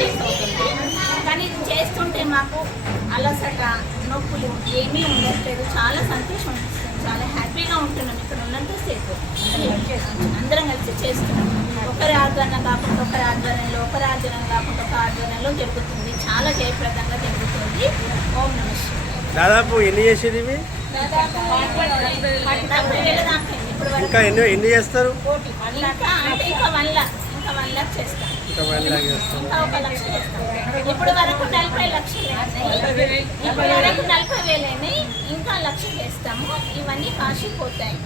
Days అవుతుంది. కానీ ఇది చేస్తుంటే మాకు అలసట నొప్పులు ఏమీ ఉండట్లేదు. చాలా సంతోషం అనిపిస్తుంది, చాలా హ్యాపీగా ఉంటున్నాం ఇక్కడ ఉన్నంతసేపు. అందరం కలిసి చేస్తున్నాం. ఒకరి ఆధ్వర్యం కాకుండా ఒకరి ఆధ్వర్యంలో, ఒకరి ఆధ్వర్యం కాకుండా ఒక ఆధ్వర్యంలో జరుగుతుంది. చాలా జయప్రదంగా జరుగుతుంది. ఓం నమః శివాయ. దాదాపు ఎన్ని చేసేది ఇవి? దాదాపు 40,000 దాకా ఇప్పుడు వరకు. ఇంకా ఎన్ని చేస్తారు? ఇంకా అంటే ఇంకా 1 lakh చేస్తాం. ఇంకా 1 లాక్ చేస్తారు. ఇంకా 1 లక్ష చేస్తాం. ఇప్పుడు వరకు 40 లక్షలు అయినాయి. ఇప్పుడు వరకు 40,000 అయినాయి. ఇంకా 1 లక్ష చేస్తాము. ఇవన్నీ కాశీ పోతాయి.